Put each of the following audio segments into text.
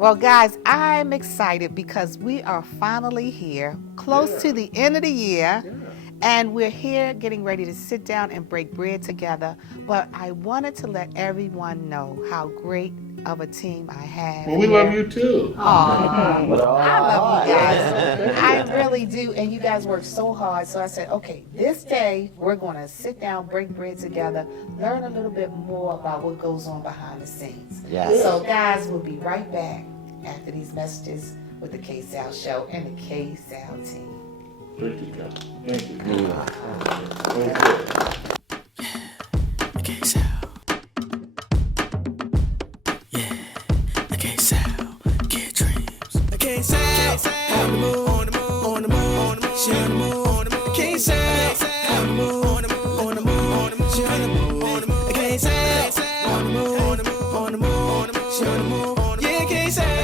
Well, guys, I'm excited because we are finally here, close to the end of the year, and we're here getting ready to sit down and break bread together. But I wanted to let everyone know how great of a team I have. Well, we love you too. Aw, With all I our love you heart. guys. I really do. And you guys work so hard. So I said, okay, this day we're going to sit down, break bread together, learn a little bit more about what goes on behind the scenes. Yes. So, guys, we'll be right back after these messages with the KSAL show and the KSAL team. Thank you, God. Thank you. KSAL. Yeah, the KSAL. Kid dreams. The KSAL. On the move, on the move, on the move, on the move, she on the move, on the move. KSAL. On the move, on the move, on the move, on the move, she on the move, on the move. The KSAL. On the move, on the move, on the move, on the move, she on the move, on the move. Yeah, KSAL.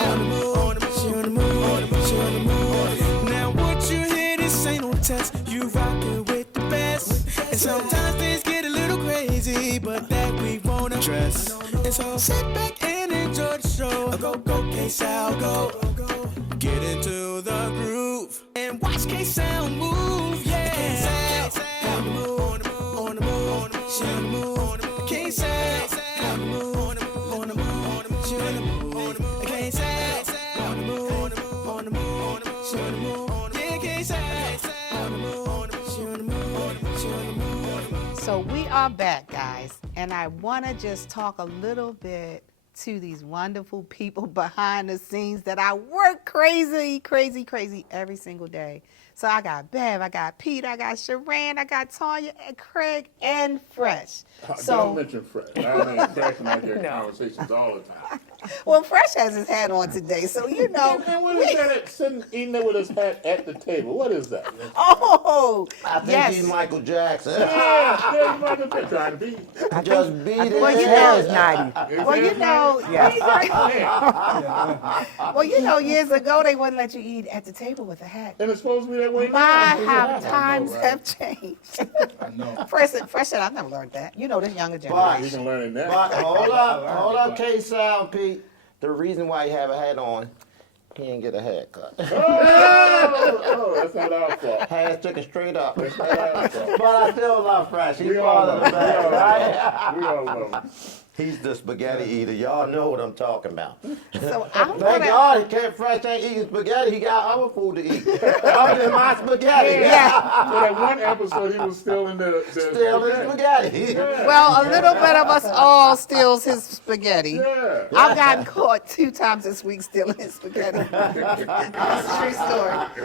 On the move, on the move, she on the move, on the move, she on the move. Now what you hear, this ain't no test. You rockin' with the best, and sometimes things get a little crazy, but that we won't address. And so sit back and enjoy the show. Go, go, KSAL, go. Get into the groove and watch KSAL move. Yeah, KSAL on the move, on the move, on the move, on the move, she on the move, on the move. KSAL on the move, on the move, on the move, on the move, she on the move, on the move. KSAL on the move, on the move, on the move, on the move, she on the move, on the move. Yeah, KSAL on the move, on the move, she on the move, on the move, she on the move, on the move. So we are back, guys, and I want to just talk a little bit to these wonderful people behind the scenes that I work crazy every single day. So I got Bev, I got Pete, I got Sharon, I got Tanya, and Craig, and Fresh. Don't mention Fresh. I mean, Fresh and I get conversations all the time. Well, Fresh has his hat on today, so you know. Man, what is that sitting eating there with his hat at the table? What is that? Oh, I think yes. he's Michael Jackson. Yeah, you might have been trying to be. Just beat it. Well, you know, well, you know, Yeah. well, you know, years ago they wouldn't let you eat at the table with a hat. And it's supposed to be that way now. My, how times have changed. I know. Fresh said, I've never learned that. You know, this younger You generation. can learn that. But hold up, KSAL, Pete. The reason why you have a hat on, he didn't get a haircut. Oh, that's not our fault. Hands took it straight up. That's not our fault. But I still love Fresh. He's We all part of love the him. band, right? We all love him. He's the spaghetti eater. Y'all know what I'm talking about. So I'm Thank gonna. God Fresh ain't eating spaghetti. He got other food to eat. Other than my spaghetti. Yeah. So that one episode, he was still in the Still in spaghetti. Well, a little bit of us all steals his spaghetti. Yeah. I've gotten caught 2 times this week stealing his spaghetti. That's a true story.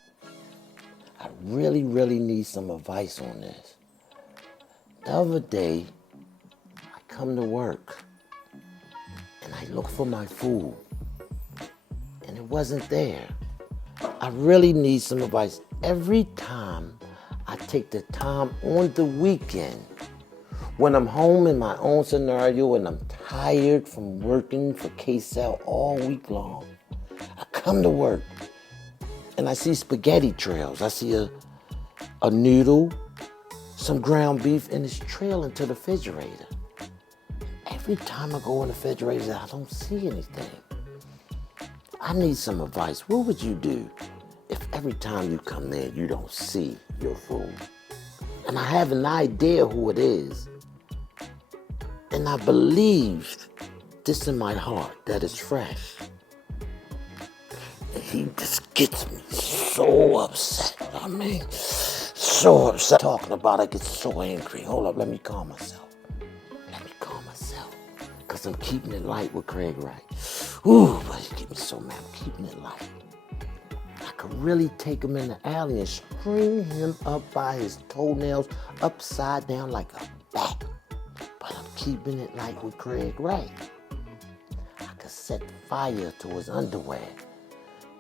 I really need some advice on this. The other day, I come to work and I look for my food and it wasn't there. I really need some advice. Every time I take the time on the weekend, when I'm home in my own scenario and I'm tired from working for KSAL all week long, I come to work and I see spaghetti trails. I see a noodle, some ground beef, and it's trailing to the refrigerator. Every time I go in the refrigerator, I don't see anything. I need some advice. What would you do if every time you come in, you don't see your food? And I have an idea who it is. And I believe this in my heart that it's Fresh. And he just gets me so upset. I mean, so upset. Talking about it, I get so angry. Hold up, let me calm myself. Because I'm keeping it light with Craig Wright. Ooh, but he get me so mad. I'm keeping it light. I could really take him in the alley and string him up by his toenails upside down like a bat. But I'm keeping it light with Craig Wright. I could set fire to his underwear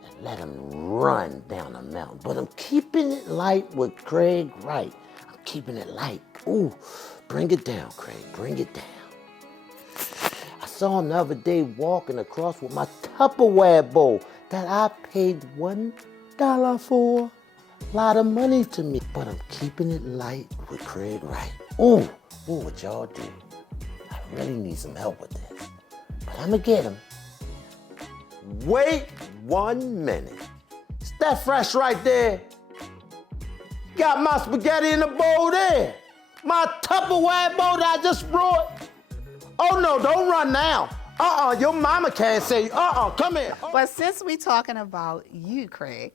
and let him run down the mountain. But I'm keeping it light with Craig Wright. I'm keeping it light. Ooh, bring it down, Craig. Bring it down. I saw him the other day walking across with my Tupperware bowl that I paid $1 for. A lot of money to me. But I'm keeping it light with Craig Wright. Ooh, what would y'all do? I really need some help with this. But I'm going to get him. Wait 1 minute. Is that fresh right there? Got my spaghetti in the bowl there. My Tupperware bowl that I just brought. Oh no, don't run now. Your mama can't say, come here. But since we're talking about you, Craig,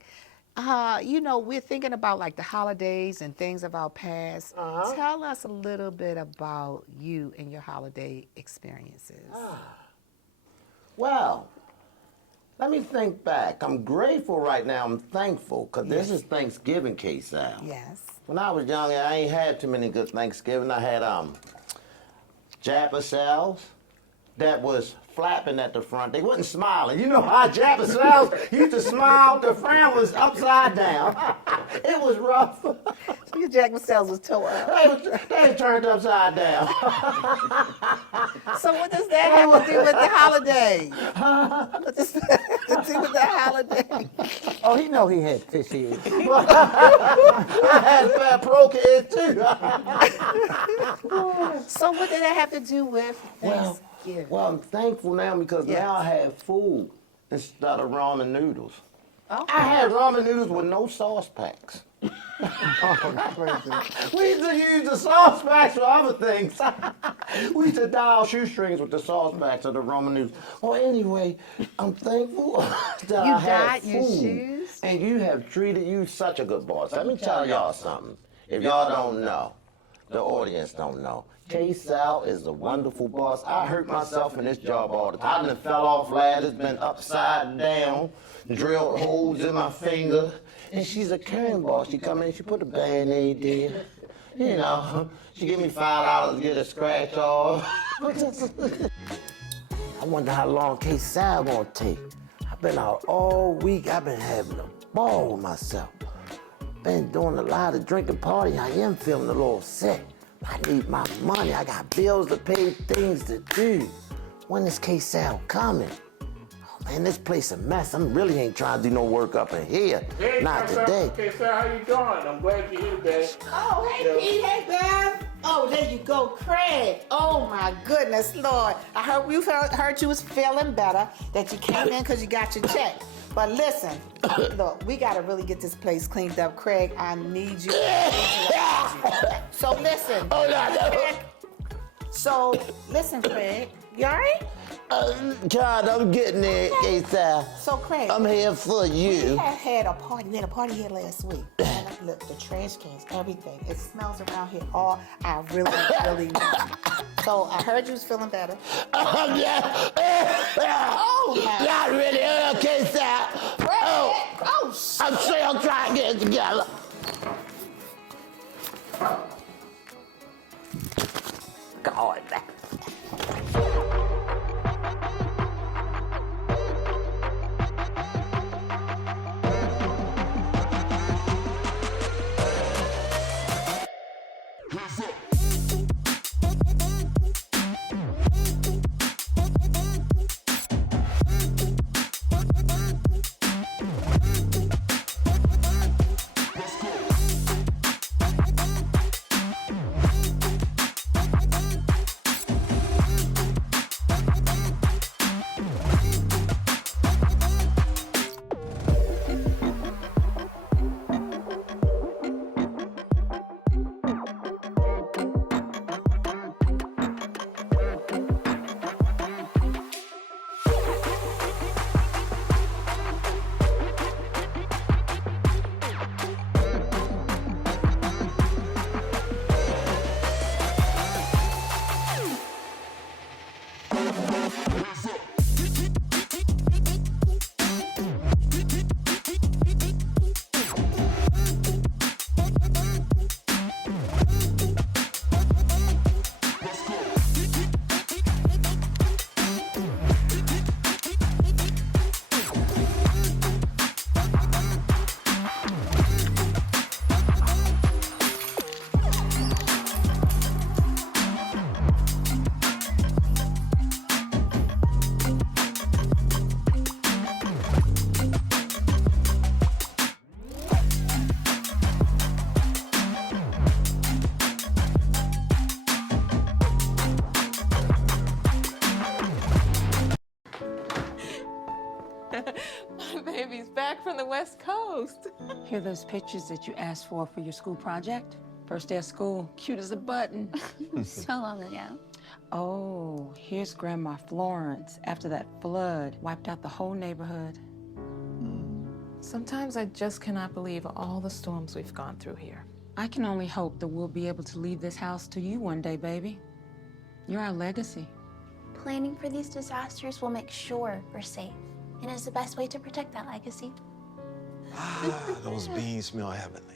we're thinking about like the holidays and things of our past. Tell us a little bit about you and your holiday experiences. Well, let me think back. I'm grateful right now. I'm thankful because this is Thanksgiving, KSAL. Yes. When I was young, I ain't had too many good Thanksgiving. I had KSALs that was flapping at the front. They wasn't smiling. You know how KSALs used to smile. The frown was upside down. It was rough. So your Jack Marcells was tore up. They turned upside down. So what does that have to do with the holiday? What does that have to do with the holiday? Oh, he know he had fish heads. I had fat broke heads too. So what did that have to do with Thanksgiving? Well, I'm thankful now because now I have food instead of ramen noodles. Okay. I had ramen noodles with no sauce packs. We used to use the sauce packs for other things. We used to dial shoestrings with the sauce packs of the ramen noodles. Well, anyway, I'm thankful that You I had dyed your food. shoes? And you have treated you such a good boss. Let me tell y'all something. If y'all don't know, the audience don't know. KSAL is a wonderful boss. I hurt myself in this job all the time. I done fell off ladders, been upside down, drilled holes in my finger. And she's a caring boss. She come in, she put a Band-Aid there. You know, she give me $5 to get a scratch off. I wonder how long KSAL gonna take. I've been out all week. I've been having a ball with myself. Been doing a lot of drinking party. I am feeling a little sick. I need my money. I got bills to pay, things to do. When is KSAL coming? Oh man, this place a mess. I really ain't trying to do no work up in here. Hey, Not today. KSAL, how you doing? I'm glad you're here, babe. Oh, hey, Pete. Hey, Bev. Oh, there you go, Craig. Oh, my goodness, Lord. I heard you was feeling better, that you came in because you got your check. But listen, look, we got to really get this place cleaned up. Craig, I need you. So listen. Oh, no. So listen, Craig. You all right? God, I'm getting there, KSAL. So, Craig. I'm here for We you. had a party. We had a party here last week. And look, the trash cans, everything. It smells around here. All I really need. So I heard you was feeling better. Yeah. Oh, my. Not really, KSAL. Oh, Oh, I'm still trying to get it together. God. My baby's back from the West Coast. Here are those pictures that you asked for your school project? First day of school, cute as a button. So long ago. Oh, here's Grandma Florence after that flood wiped out the whole neighborhood. Sometimes I just cannot believe all the storms we've gone through here. I can only hope that we'll be able to leave this house to you one day, baby. You're our legacy. Planning for these disasters will make sure we're safe, and is the best way to protect that legacy. Those beans smell heavenly.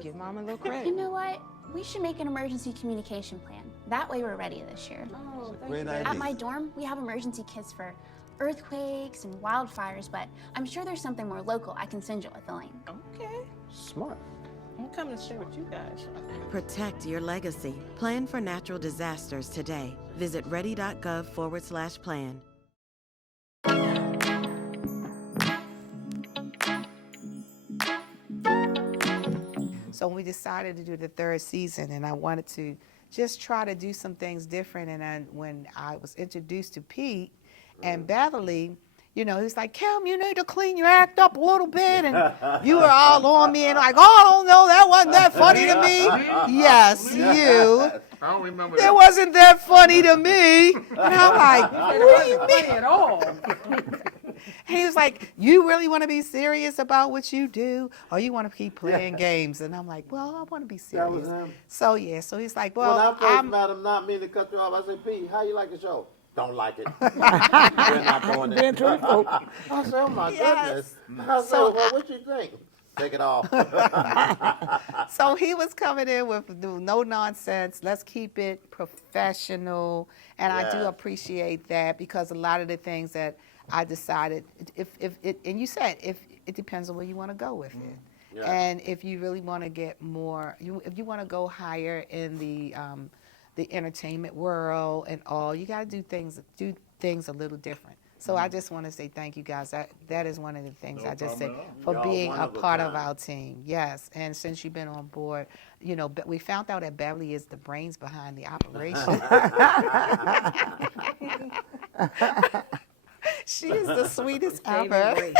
Give Mom a little You credit. know what? We should make an emergency communication plan. That way we're ready this year. Oh, Great At idea. my dorm, we have emergency kits for earthquakes and wildfires, but I'm sure there's something more local I can send you with the link. Okay. Smart. I'm coming to share with you guys. Protect your legacy. Plan for natural disasters today. Visit ready.gov/plan. So we decided to do the third season, and I wanted to just try to do some things different. And then when I was introduced to Pete and Beverly, you know, he's like, Kim, you need to clean your act up a little bit. And you were all on me and like, oh, I don't know, that wasn't that funny to me. Yes, you. I don't remember It that. wasn't that funny to me. And I'm like, what do you mean? At all. And he was like, you really want to be serious about what you do, or you want to keep playing games? And I'm like, well, I want to be That was serious. him. So yeah, so he's like, When I well, first I'm met him, not meaning to cut you off, I said, Pete, how you like the show? Don't like it. We're not doing it. Being truthful. I said, oh my Yes. goodness. I said, So well, what you think? Take it off. So he was coming in with no nonsense. Let's keep it professional, and I do Yeah. appreciate that because a lot of the things that I decided, if it, and you said if it depends on where you want to go with it, Yeah. and if you really want to get more, if you want to go higher in the entertainment world and all, you got to do things a little different. So I just want to say thank you guys. That is one of the things No I just problem say at all. for Y'all being one a of a part of kind. our team. Yes, and since you've been on board, you know, we found out that Beverly is the brains behind the operation. She is the sweetest ever.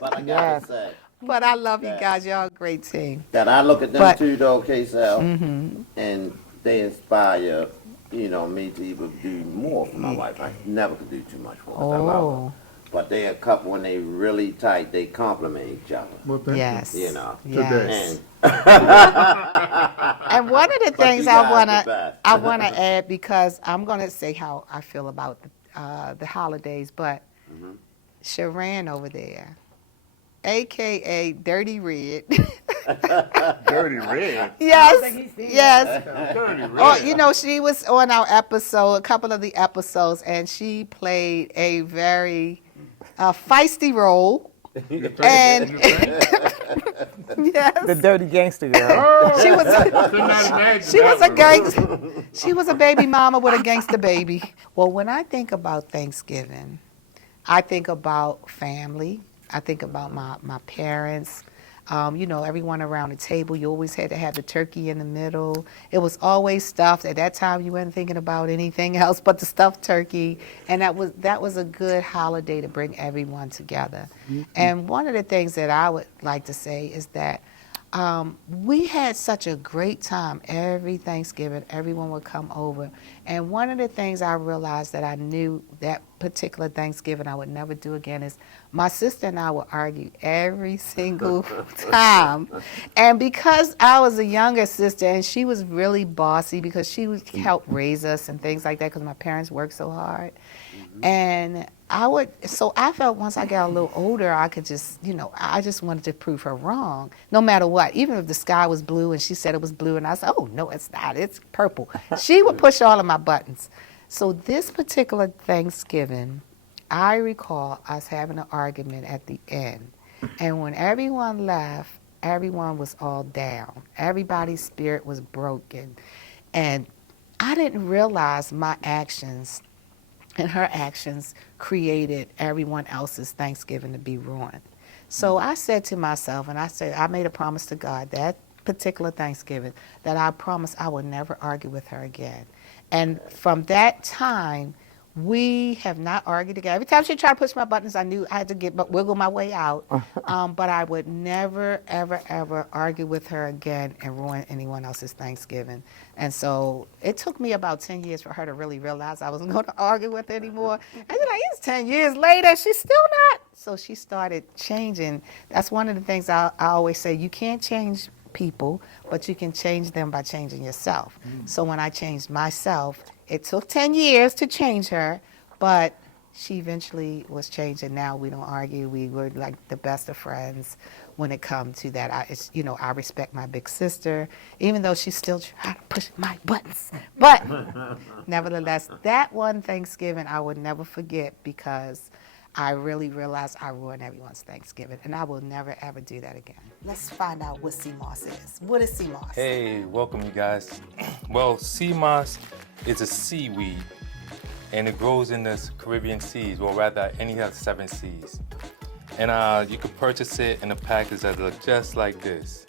But I gotta say, But I love you guys. Y'all a great team. that I look at them But- too, though, KSAL, and they inspire, you know, me to even do more for my wife. I never could do too much for her. 'Cause I love her. But they a couple when they really tight, they compliment each other. Well, thank Yes. You know. Yes. And And one of the But things you I guys wanna the best. I wanna add, because I'm gonna say how I feel about the holidays, but Sharon over there, AKA Dirty Red. Dirty Red. Yes, yes. Dirty Red. Oh, you know, she was on our episode, a couple of the episodes, and she played a very feisty role. You think- And you think? yes, The dirty gangster girl. Oh, she was could not imagine she was that a one. gangster. She was a baby mama with a gangster baby. Well, when I think about Thanksgiving, I think about family. I think about my parents. You know, everyone around the table. You always had to have the turkey in the middle. It was always stuffed. At that time, you weren't thinking about anything else but the stuffed turkey. And that was a good holiday to bring everyone together. And one of the things that I would like to say is that we had such a great time every Thanksgiving. Everyone would come over. And one of the things I realized that I knew that particular Thanksgiving I would never do again is my sister and I would argue every single time. And because I was a younger sister and she was really bossy because she would help raise us and things like that because my parents worked so hard. And so I felt once I got a little older, I could just, you know, I just wanted to prove her wrong, no matter what. Even if the sky was blue and she said it was blue and I said, oh, no, it's not, it's purple. She would push all of my buttons. So this particular Thanksgiving, I recall us having an argument at the end. And when everyone left, everyone was all down. Everybody's spirit was broken. And I didn't realize my actions and her actions created everyone else's Thanksgiving to be ruined. So I said to myself, and I made a promise to God that particular Thanksgiving that I promised I would never argue with her again. And from that time, We have not argued together. Every time she tried to push my buttons, I knew I had to wiggle my way out. But I would never, ever, ever argue with her again and ruin anyone else's Thanksgiving. And so it took me about 10 years for her to really realize I wasn't going to argue with her anymore. And then like, it's 10 years later, she's still not. So she started changing. That's one of the things I always say. You can't change people, but you can change them by changing yourself. So when I changed myself, it took 10 years to change her, but she eventually was changed, and now we don't argue. We were like the best of friends when it comes to that. I respect my big sister, even though she's still trying to push my buttons. But nevertheless, that one Thanksgiving I would never forget because I really realized I ruined everyone's Thanksgiving, and I will never, ever do that again. Let's find out what sea moss is. What is sea moss? Hey, welcome you guys. Well, sea moss is a seaweed, and it grows in the Caribbean seas, or rather any of the 7 seas. And you can purchase it in a package that looks just like this.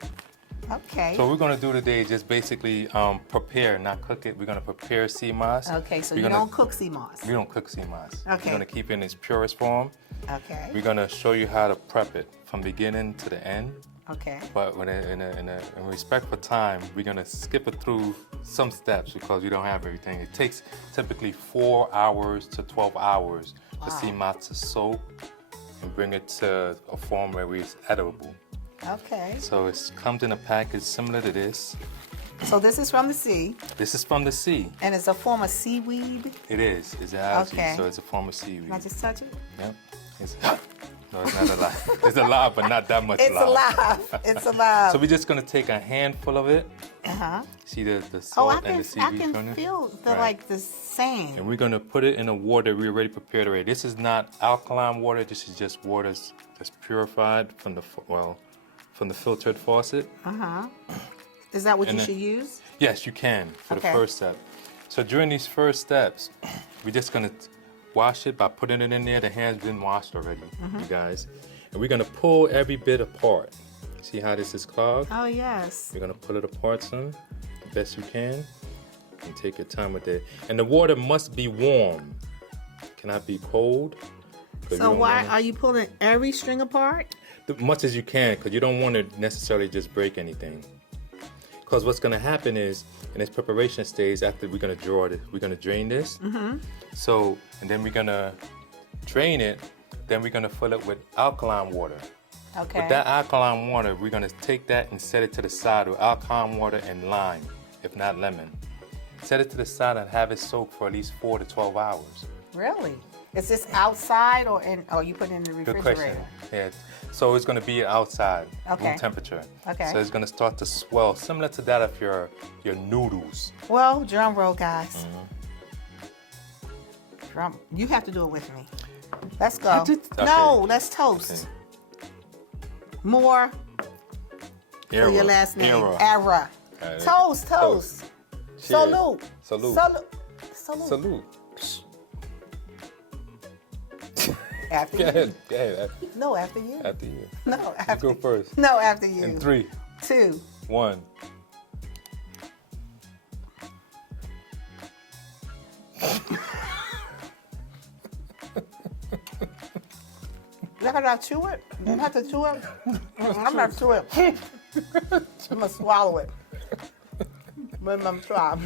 Okay. So what we're gonna do today is just basically prepare, not cook it. We're gonna prepare sea moss. Okay, so you don't cook sea moss. We don't cook sea moss. Okay. We're gonna keep it in its purest form. Okay. We're gonna show you how to prep it from beginning to the end. Okay. But in respect for time, we're gonna skip it through some steps because we don't have everything. It takes typically 4 hours to 12 hours for sea moss to soak and bring it to a form where it's edible. Okay. So it comes in a package similar to this. So this is from the sea. This is from the sea. And it's a form of seaweed. It is. It's algae, Okay. so it's a form of seaweed. Can I just touch it? Yep. No, it's not alive. It's alive, but not that much It's alive. It's alive. So we're just gonna take a handful of it. See the salt and the seaweed I on can it? feel the Right. the sand. And we're gonna put it in a water we already prepared already. This is not alkaline water. This is just water that's purified from the filtered faucet. Is that what And you then- should use? Yes, you can for Okay. the first step. So during these first steps, we're just gonna wash it by putting it in there. The hand's been washed already, you guys. And we're gonna pull every bit apart. See how this is clogged? Oh yes. You're gonna pull it apart some, the best you can, and take your time with it. And the water must be warm. Cannot be cold. 'Cause So you why don't are you pulling every string apart? as much as you can, because you don't want to necessarily just break anything. Because what's gonna happen is, in this preparation stage, after we're gonna drain this. So, and then we're gonna drain it. Then we're gonna fill it with alkaline water. Okay. With that alkaline water, we're gonna take that and set it to the side with alkaline water and lime, if not lemon. Set it to the side and have it soak for at least 4 to 12 hours. Really? Is this outside or you put it in the Good refrigerator? question. Yeah. So it's gonna be outside, Okay. room temperature. Okay. So it's gonna start to swell, similar to that of your noodles. Well, drum roll, guys. Drum. You have to do it with me. Let's go. No, let's toast. More for your last name. Era. Toast. Toast. Salute. Salute. Salute. Salute. After Go you. ahead. No, after you. After you. No, You after go first. No, after you. In 3, 2. 1. Look at that, chew it. You don't have to chew it. I'm not chew it. I'm gonna swallow it. But I'm trying.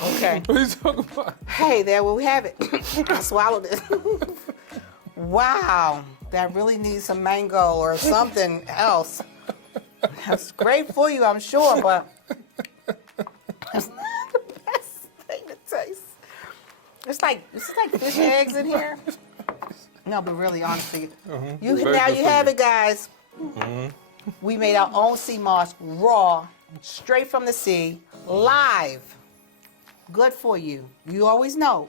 Okay. What are you talking about? Hey, there we have it. I swallowed it. Wow, that really needs some mango or something else. That's great for you, I'm sure, but it's not the best thing to taste. It's like fish eggs in here. No, but really, honestly, you have it, guys. We made our own sea moss, raw, straight from the sea, live. Good for you. You always know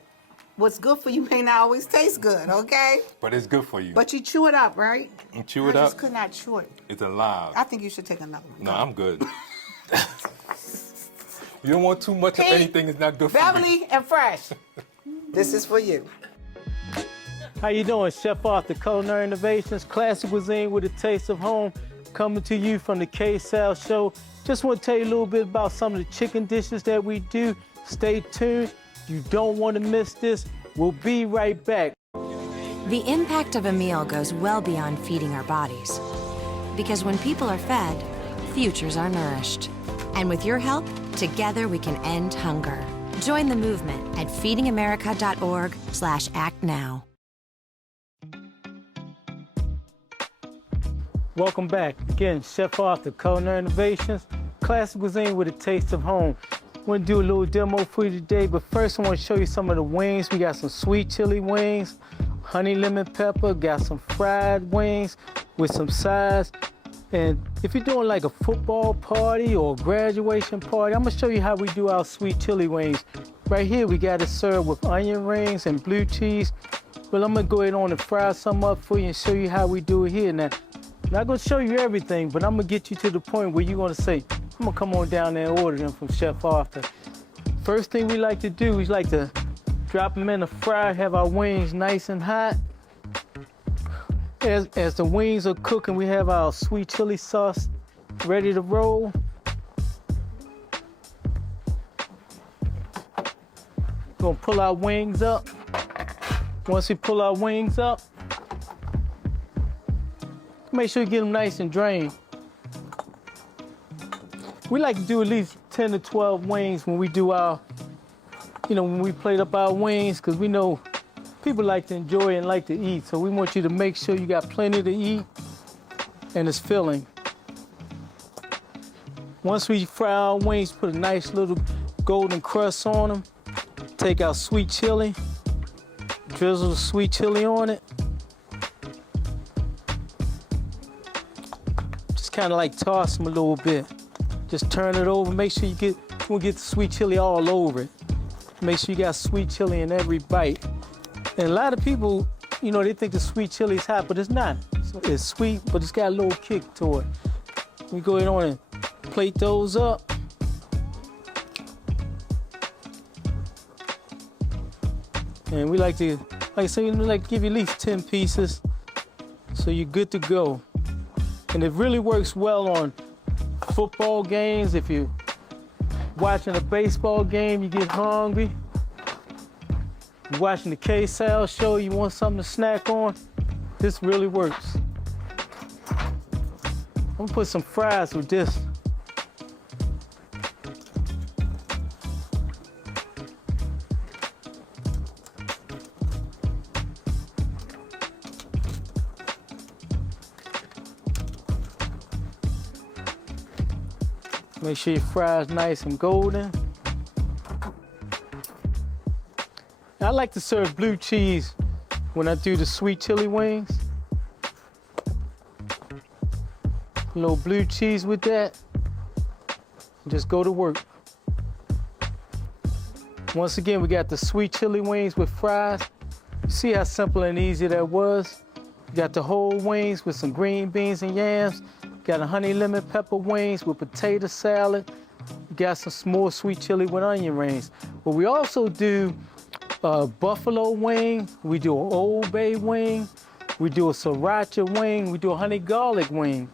what's good for you may not always taste good, okay? But it's good for you. But you chew it up, right? You chew it I up. just could not chew it. It's alive. I think you should take another one. No, I'm good. You don't want too much of Hey, anything. It's not good for you. Beverly and Fresh, this is for you. How you doing? Chef Arthur, Culinary Innovations, classic cuisine with a taste of home. coming to you from the KSAL show. Just want to tell you a little bit about some of the chicken dishes that we do. Stay tuned. You don't want to miss this. We'll be right back. The impact of a meal goes well beyond feeding our bodies. Because when people are fed, futures are nourished. And with your help, together we can end hunger. Join the movement at feedingamerica.org/actnow. Welcome back. Again, Chef Arthur, Culinary Innovations, classic cuisine with a taste of home. I'm going to do a little demo for you today, but first I want to show you some of the wings. We got some sweet chili wings, honey lemon pepper, got some fried wings with some sides. And if you're doing like a football party or a graduation party, I'm going to show you how we do our sweet chili wings. Right here, we got it served with onion rings and blue cheese. But I'm going to go ahead on and fry some up for you and show you how we do it here. Now, I'm not going to show you everything, but I'm going to get you to the point where you're going to say, I'm going to come on down there and order them from Chef Arthur. First thing we like to do is like to drop them in the fryer, have our wings nice and hot. As the wings are cooking, we have our sweet chili sauce ready to roll. We're gonna pull our wings up. Once we pull our wings up, make sure you get them nice and drained. We like to do at least 10 to 12 wings when we do our, when we plate up our wings, because we know people like to enjoy and like to eat. So we want you to make sure you got plenty to eat and it's filling. Once we fry our wings, put a nice little golden crust on them. Take our sweet chili, drizzle the sweet chili on it. Just kind of like toss them a little bit. Just turn it over. Make sure you won't get the sweet chili all over it. Make sure you got sweet chili in every bite. And a lot of people, they think the sweet chili is hot, but it's not. It's sweet, but it's got a little kick to it. We go ahead on and plate those up. And we like to, like I say, we like to give you at least 10 pieces, so you're good to go. And it really works well on football games. If you're watching a baseball game, you get hungry. You're watching the KSAL show, you want something to snack on, this really works. I'm gonna put some fries with this. Make sure your fries nice and golden. I like to serve blue cheese when I do the sweet chili wings. A little blue cheese with that. Just go to work. Once again, we got the sweet chili wings with fries. You see how simple and easy that was? We got the whole wings with some green beans and yams. Got a honey lemon pepper wings with potato salad. We got some small sweet chili with onion rings. But we also do a buffalo wing. We do an Old Bay wing. We do a sriracha wing. We do a honey garlic wing.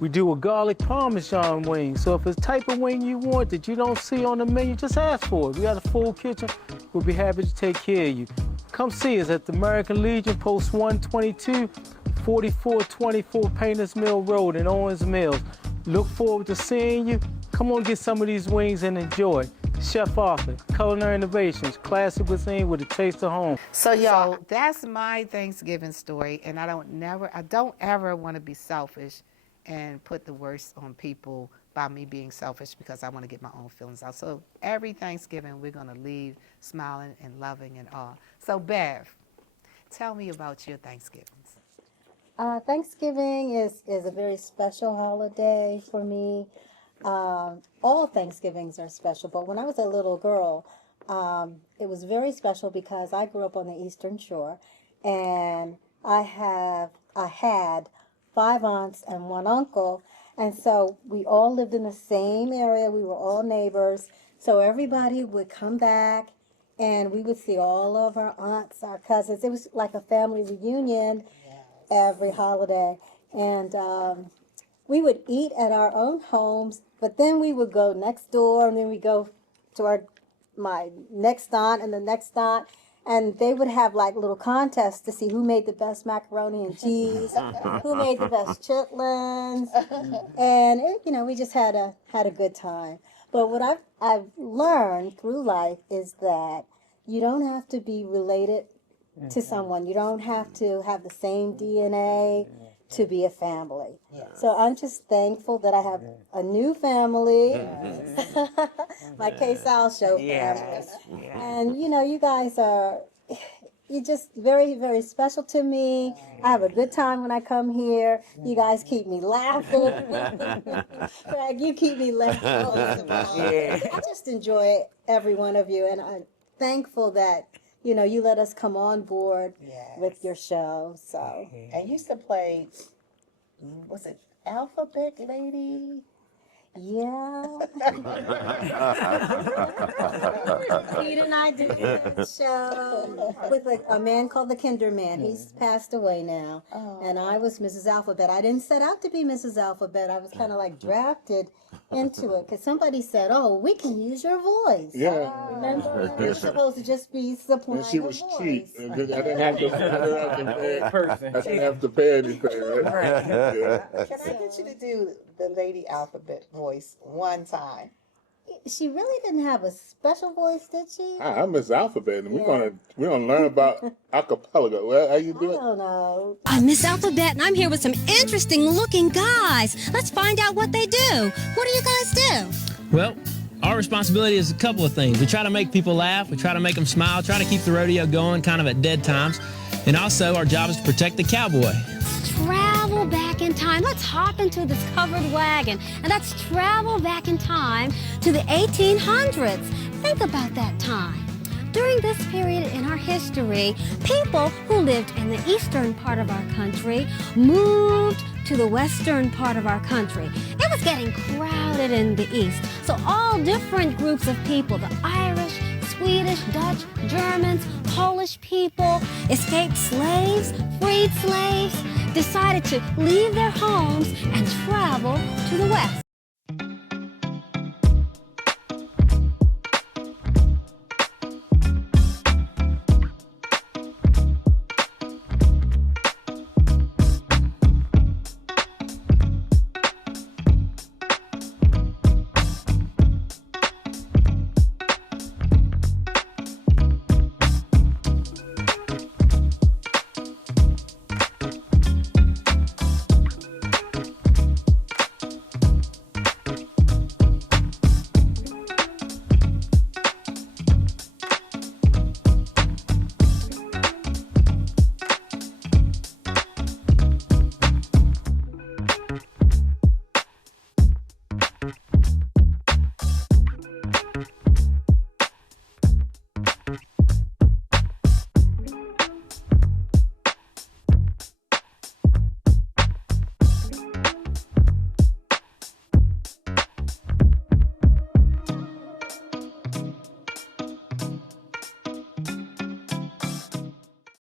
We do a garlic parmesan wing. So if it's type of wing you want that you don't see on the menu, just ask for it. We got a full kitchen. We'll be happy to take care of you. Come see us at the American Legion, Post 122, 4424 Painters Mill Road in Owens Mills. Look forward to seeing you. Come on, get some of these wings and enjoy. Chef Arthur, Culinary Innovations, classic cuisine with a taste of home. So y'all, that's my Thanksgiving story, and I don't ever want to be selfish and put the worst on people by me being selfish, because I want to get my own feelings out. So every Thanksgiving, we're going to leave smiling and loving and all. So Bev, tell me about your Thanksgivings. Thanksgiving is a very special holiday for me. All Thanksgivings are special, but when I was a little girl, it was very special because I grew up on the Eastern Shore, and I had 5 aunts and 1 uncle, and so we all lived in the same area. We were all neighbors, so everybody would come back, and we would see all of our aunts, our cousins. It was like a family reunion every holiday, and we would eat at our own homes, but then we would go next door, and then we go to my next aunt and the next aunt, and they would have like little contests to see who made the best macaroni and cheese, who made the best chitlins, and we just had a good time. But what I've learned through life is that you don't have to be related to someone. You don't have to have the same DNA to be a family. So I'm just thankful that I have a new family, my KSAL show family. And you guys you're just very, very special to me. I have a good time when I come here. You guys keep me laughing. Greg, you keep me laughing. I just enjoy every one of you, and I'm thankful that you let us come on board with your show. So, and you used to play, was it Alphabet Lady? Yeah. Pete and I did a show with a man called the Kinderman. He's passed away now. And I was Mrs. Alphabet. I didn't set out to be Mrs. Alphabet. I was kind of like drafted into it because somebody said, "Oh, we can use your voice." Yeah. Remember? You're supposed to just be supplying. And she was voice. cheap. I didn't have to pay anything. Right? Yeah. Can I get you to do the Lady Alphabet voice one time? She really didn't have a special voice, did she? I'm Miss Alphabet, and we're gonna learn about acapella. Well, how you do it? I don't know. I'm Miss Alphabet, and I'm here with some interesting looking guys. Let's find out what they do. What do you guys do? Well, our responsibility is a couple of things. We try to make people laugh. We try to make them smile. Try to keep the rodeo going kind of at dead times. And also, our job is to protect the cowboy. Travel back in time. Let's hop into this covered wagon, and let's travel back in time to the 1800s. Think about that time. During this period in our history, people who lived in the eastern part of our country moved to the western part of our country. It was getting crowded in the east, so all different groups of people, the Irish, Swedish, Dutch, Germans, Polish people, escaped slaves, freed slaves, decided to leave their homes and travel to the west.